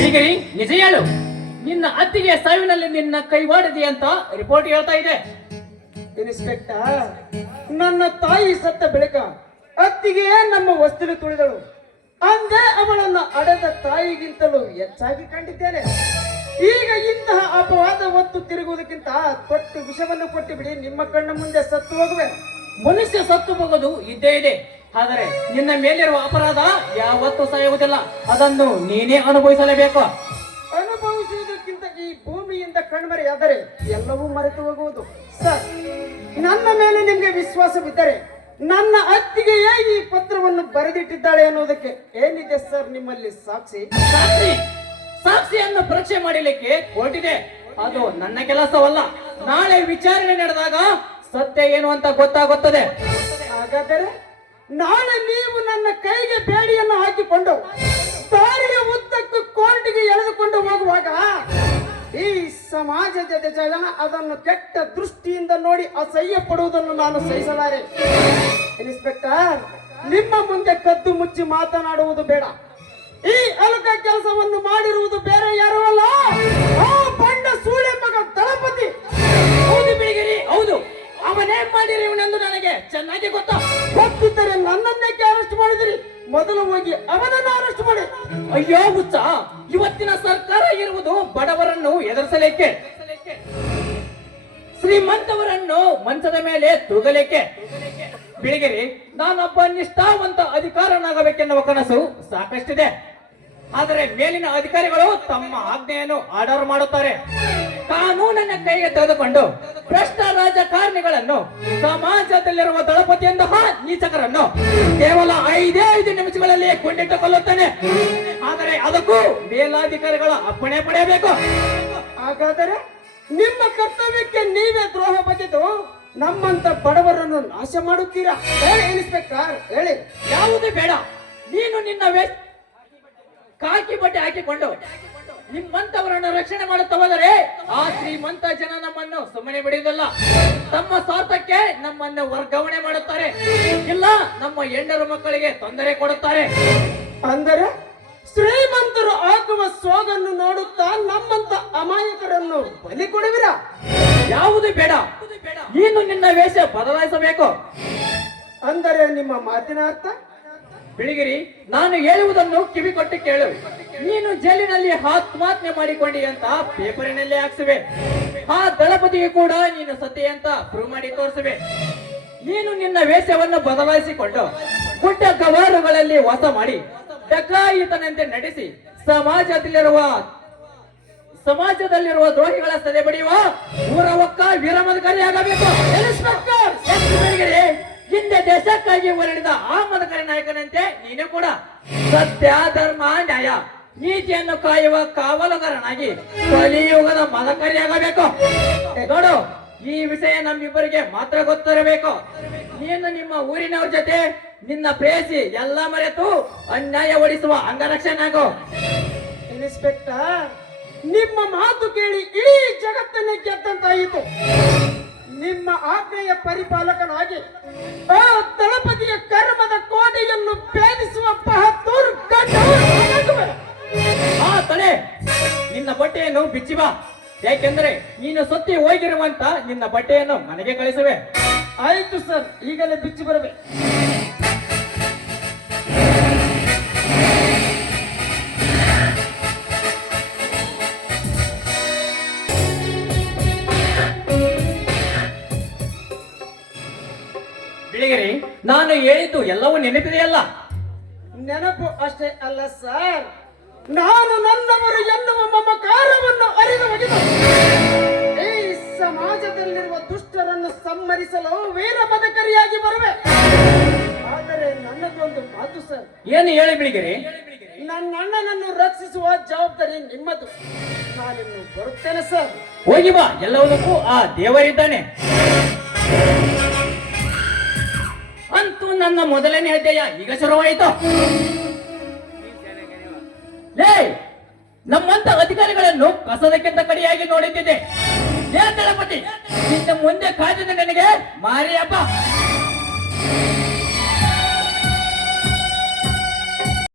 ಬೀಗರಿ ನಿಜ ಹೇಳು. ನಿನ್ನ ಅತ್ತಿಗೆ ಸಾವಿನಲ್ಲಿ ನಿನ್ನ ಕೈವಾಡಿದೆ ಅಂತ ರಿಪೋರ್ಟ್ ಹೇಳ್ತಾ ಇದೆ. ಇನ್ಸ್ಪೆಕ್ಟರ್ ನನ್ನ ತಾಯಿ ಸತ್ತ ಬಳಿಕ ಅತ್ತಿಗೆ ನಮ್ಮ ವಸ್ತುವಿನ ತುಳಿದಳು. ಅಂದೇ ಅವಳನ್ನ ಅಡೆದ ತಾಯಿಗಿಂತಲೂ ಹೆಚ್ಚಾಗಿ ಕಂಡಿದ್ದೇನೆ. ಈಗ ಇಂತಹ ಅಪವಾದ ಹೊತ್ತು ತಿರುಗುವುದಕ್ಕಿಂತ ತೊಟ್ಟು ವಿಷವನ್ನು ಕೊಟ್ಟು ಬಿಡಿ ನಿಮ್ಮ ಕಣ್ಣ ಮುಂದೆ ಸತ್ತು ಹೋಗುವೆ. ಮನುಷ್ಯ ಸತ್ತು ಹೋಗೋದು ಇದ್ದೇ ಇದೆ. ಆದರೆ ನಿನ್ನ ಮೇಲಿರುವ ಅಪರಾಧ ಯಾವತ್ತೂ ಸಾಯುವುದಿಲ್ಲ. ಅದನ್ನು ನೀನೇ ಅನುಭವಿಸಲೇಬೇಕು. ಅನುಭವಿಸುವುದಕ್ಕಿಂತ ಈ ಭೂಮಿಯಿಂದ ಕಣ್ಮರೆಯಾದರೆ ಎಲ್ಲವೂ ಮರೆತು ಹೋಗುವುದು. ಸರ್ ನನ್ನ ಮೇಲೆ ನಿಮಗೆ ವಿಶ್ವಾಸವಿದ್ದರೆ ನನ್ನ ಅತ್ತಿಗೆಯೇ ಈ ಪತ್ರವನ್ನು ಬರೆದಿಟ್ಟಿದ್ದಾಳೆ ಅನ್ನೋದಕ್ಕೆ ಏನಿದೆ ಸರ್ ನಿಮ್ಮಲ್ಲಿ ಸಾಕ್ಷಿ? ಸಾಕ್ಷಿ! ಸಾಕ್ಷಿಯನ್ನು ಪರೀಕ್ಷೆ ಮಾಡಲಿಕ್ಕೆ ಕೊಟ್ಟಿದೆ ಅದು ನನ್ನ ಕೆಲಸವಲ್ಲ. ನಾಳೆ ವಿಚಾರಣೆ ನಡೆದಾಗ ಸತ್ಯ ಏನು ಅಂತ ಗೊತ್ತಾಗುತ್ತದೆ. ಹಾಗಾದರೆ ನಾಳೆ ನೀವು ನನ್ನ ಕೈಗೆ ಬೇಡಿಯನ್ನು ಹಾಕಿಕೊಂಡು ದಾರಿಯ ಉದ್ದಕ್ಕೂ ಕೋರ್ಟ್ಗೆ ಎಳೆದುಕೊಂಡು ಹೋಗುವಾಗ ಈ ಸಮಾಜದ ಜನ ಅದನ್ನು ಕೆಟ್ಟ ದೃಷ್ಟಿಯಿಂದ ನೋಡಿ ಅಸಹ್ಯ ಪಡುವುದನ್ನು ನಾನು ಸಹಿಸಲಾರೆ. ಇನ್ಸ್ಪೆಕ್ಟರ್, ನಿಮ್ಮ ಮುಂದೆ ಕದ್ದು ಮುಚ್ಚಿ ಮಾತನಾಡುವುದು ಬೇಡ. ಈ ಅಲಕ ಕೆಲಸವನ್ನು ಮಾಡಿರುವುದು ಬೇರೆ ಯಾರೂ ಅಲ್ಲ. ಬಂಡ ಸೂಳೆ ಮಗ ದಳಪತಿ. ಹೌದು ಬಿಳಿಗಿರಿ ಹೌದು. ಅವನೇನ್ ಮಾಡಿರಿ ಇವನೆಂದು ನನಗೆ ಚೆನ್ನಾಗಿ ಗೊತ್ತು. ಮೊದಲು ಹೋಗಿ ಅವನನ್ನು ಅರೆಸ್ಟ್ ಮಾಡಿ. ಅಯ್ಯೋ, ಹುಚ್ಚ, ಇವತ್ತಿನ ಸರ್ಕಾರ ಇರುವುದು ಬಡವರನ್ನು ಎದುರಿಸಲಿಕ್ಕೆ ಶ್ರೀಮಂತವರನ್ನು ಮಂಚದ ಮೇಲೆ ತೂಗಲಿಕ್ಕೆ ಬಿಳಿಗಿರಿ, ನಾನೊಬ್ಬ ನಿಷ್ಠಾವಂತ ಅಧಿಕಾರನಾಗಬೇಕೆನ್ನುವ ಕನಸು ಸಾಕಷ್ಟಿದೆ. ಆದರೆ ಮೇಲಿನ ಅಧಿಕಾರಿಗಳು ತಮ್ಮ ಆಜ್ಞೆಯನ್ನು ಆರ್ಡರ್ ಮಾಡುತ್ತಾರೆ. ಕಾನೂನನ್ನ ಕೈಗೆ ತೆಗೆದುಕೊಂಡು ಭ್ರಷ್ಟ ರಾಜಕಾರಣಿಗಳನ್ನು ಸಮಾಜದಲ್ಲಿರುವ ದಳಪತಿಯಂತಹ ನೀಚಕರನ್ನು ಕೇವಲ ಐದೇ ಐದು ನಿಮಿಷಗಳಲ್ಲಿ ಕೊಂಡಿಟ್ಟು ಕೊಲ್ಲುತ್ತಾನೆ. ಆದರೆ ಅದಕ್ಕೂ ಮೇಲಾಧಿಕಾರಿಗಳ ಅಪ್ಪಣೆ ಪಡೆಯಬೇಕು. ಹಾಗಾದರೆ ನಿಮ್ಮ ಕರ್ತವ್ಯಕ್ಕೆ ನೀವೇ ದ್ರೋಹ ಬಗೆದು ನಮ್ಮಂತ ಬಡವರನ್ನು ನಾಶ ಮಾಡುತ್ತೀರಾ? ಹೇಳಿ ಇನ್ಸ್ಪೆಕ್ಟರ್, ಹೇಳಿ. ಯಾವುದು ಬೇಡ. ನೀನು ನಿನ್ನ ಕಾಕಿ ಬಟ್ಟೆ ಹಾಕಿಕೊಂಡು ನಿಮ್ಮಂತವರನ್ನು ರಕ್ಷಣೆ ಮಾಡುತ್ತಾ ಹೋದರೆ ಆ ಶ್ರೀಮಂತ ಜನ ನಮ್ಮನ್ನು ಸುಮ್ಮನೆ ಬಿಡುವುದಿಲ್ಲ. ತಮ್ಮ ಸ್ವಾರ್ಥಕ್ಕೆ ನಮ್ಮನ್ನು ವರ್ಗಾವಣೆ ಮಾಡುತ್ತಾರೆ. ಇಲ್ಲ ನಮ್ಮ ಹೆಂಡರು ಮಕ್ಕಳಿಗೆ ತೊಂದರೆ ಕೊಡುತ್ತಾರೆ. ಅಂದರೆ ಶ್ರೀಮಂತರು ಆಗುವ ಸೋಗನ್ನು ನೋಡುತ್ತಾ ನಮ್ಮಂತ ಅಮಾಯಕರನ್ನು ಬಲಿ ಕೊಡುವಿರ? ಯಾವುದು ಬೇಡ. ನೀನು ನಿನ್ನ ವೇಷ ಬದಲಾಯಿಸಬೇಕು. ಅಂದರೆ ನಿಮ್ಮ ಮಾತಿನ ಅರ್ಥ? ಬಿಳಿಗಿರಿ, ನಾನು ಹೇಳುವುದನ್ನು ಕಿವಿ ಕೊಟ್ಟು ಕೇಳು. ನೀನು ಜೈಲಿನಲ್ಲಿ ಆತ್ಮಹತ್ಯೆ ಮಾಡಿಕೊಂಡಿ ಅಂತ ಪೇಪರಿನಲ್ಲಿ ಹಾಕ್ಸುವೆ. ಆ ದಳಪತಿಗೆ ಕೂಡ ನೀನು ಸತ್ಯ ಅಂತ ಪ್ರೂವ್ ಮಾಡಿ ತೋರಿಸುವೆ. ನೀನು ನಿನ್ನ ವೇಷವನ್ನು ಬದಲಾಯಿಸಿಕೊಂಡು ಪುಟ್ಟ ಕವಾರುಗಳಲ್ಲಿ ವಾಸ ಮಾಡಿ ಡಕಾಯಿತನಂತೆ ನಡೆಸಿ ಸಮಾಜದಲ್ಲಿರುವ ಸಮಾಜದಲ್ಲಿರುವ ದ್ರೋಹಿಗಳ ಸದೆ ಬಡಿಯುವ ಊರ ಒಕ್ಕ ವೀರಮದಕಾರಿಯಾಗಬೇಕು ದೇಶಕ್ಕಾಗಿ ಹೋರಾಡಿದ ಆ ಮದಕರಿ ನಾಯಕನಂತೆ ನೀನು ಕೂಡ ಸತ್ಯ, ಧರ್ಮ, ನ್ಯಾಯ ನೀತಿಯನ್ನು ಕಾಯುವ ಕಾವಲುಗಾರನಾಗಿ ಕಲಿಯುಗದ ಮದಕರಿಯಾಗಬೇಕು ನೋಡು, ಈ ವಿಷಯ ನಮ್ಮಿಬ್ಬರಿಗೆ ಮಾತ್ರ ಗೊತ್ತಿರಬೇಕು. ನೀನು ನಿಮ್ಮ ಊರಿನವ್ರ ಜೊತೆ ನಿನ್ನ ಪ್ರೇಸಿ ಎಲ್ಲ ಮರೆತು ಅನ್ಯಾಯ ಓಡಿಸುವ ಅಂಗರಕ್ಷನಾಗು ಇನ್ಸ್ಪೆಕ್ಟರ್ ನಿಮ್ಮ ಮಾತು ಕೇಳಿ ಇಡೀ ಜಗತ್ತನ್ನೇ ಆಜ್ಞೆಯ ಪರಿಪಾಲಕನಾಗಿ, ಆ ದಳಪತಿಯ ಕರ್ಮದ ಕೋಟೆಯನ್ನು ಭೇದಿಸುವ ಬಹದ್ದೂರ್ ಆ ತಲೆ ನಿನ್ನ ಬಟ್ಟೆಯನ್ನು ಬಿಚ್ಚಿ ಬಾ ಯಾಕೆಂದ್ರೆ ನೀನು ಸತ್ತಿ ಹೋಗಿರುವಂತ ನಿನ್ನ ಬಟ್ಟೆಯನ್ನು ಮನೆಗೆ ಕಳಿಸುವೆ. ಆಯ್ತು ಸರ್, ಈಗಲೇ ಬಿಚ್ಚಿ ಬರಬೇಕು ನಾನು ಹೇಳಿದ್ದು ಎಲ್ಲವೂ ನೆನಪಿದೆಯಲ್ಲ? ನೆನಪು ಅಷ್ಟೇ ಅಲ್ಲ ಸರ್. ನಾನು ನನ್ನವರು ಎನ್ನುವ ಮಮಕಾರವನ್ನು ಅರಿದು ಒಗೆದು ಈ ಸಮಾಜದಲ್ಲಿರುವ ದುಷ್ಟರನ್ನು ಸಂಹರಿಸಲು ವೀರ ಬದಕರಿಯಾಗಿ ಬರುವೆ. ಆದರೆ ನನ್ನದೊಂದು ಮಾತು ಸರ್. ಏನು ಹೇಳಿ ಬಿಳಿಗಿರಿ? ನನ್ನ ಅಣ್ಣನನ್ನು ರಕ್ಷಿಸುವ ಜವಾಬ್ದಾರಿ ನಿಮ್ಮದು. ನಾನಿನ್ನು ಬರುತ್ತೇನೆ ಸರ್. ಹೋಗಿ ಬಾ ಎಲ್ಲವನ್ನಕ್ಕೂ ಆ ದೇವರಿದ್ದಾನೆ. ಅಂತೂ ನನ್ನ ಮೊದಲನೇ ಅಧ್ಯಾಯ. ಈಗ ಶುರುವಾಯಿತು. ಲೇ, ನಮ್ಮಂತ ಅಧಿಕಾರಿಗಳನ್ನು ಕಸದಕ್ಕಿಂತ ಕಡಿಯಾಗಿ ನೋಡುತ್ತಿದ್ದೆ ಏ ದಳಪತಿ ನಿನ್ನ ಮುಂದೆ ಕಾದಿದೆ ನನಗೆ ಮಾರಿಯಪ್ಪ.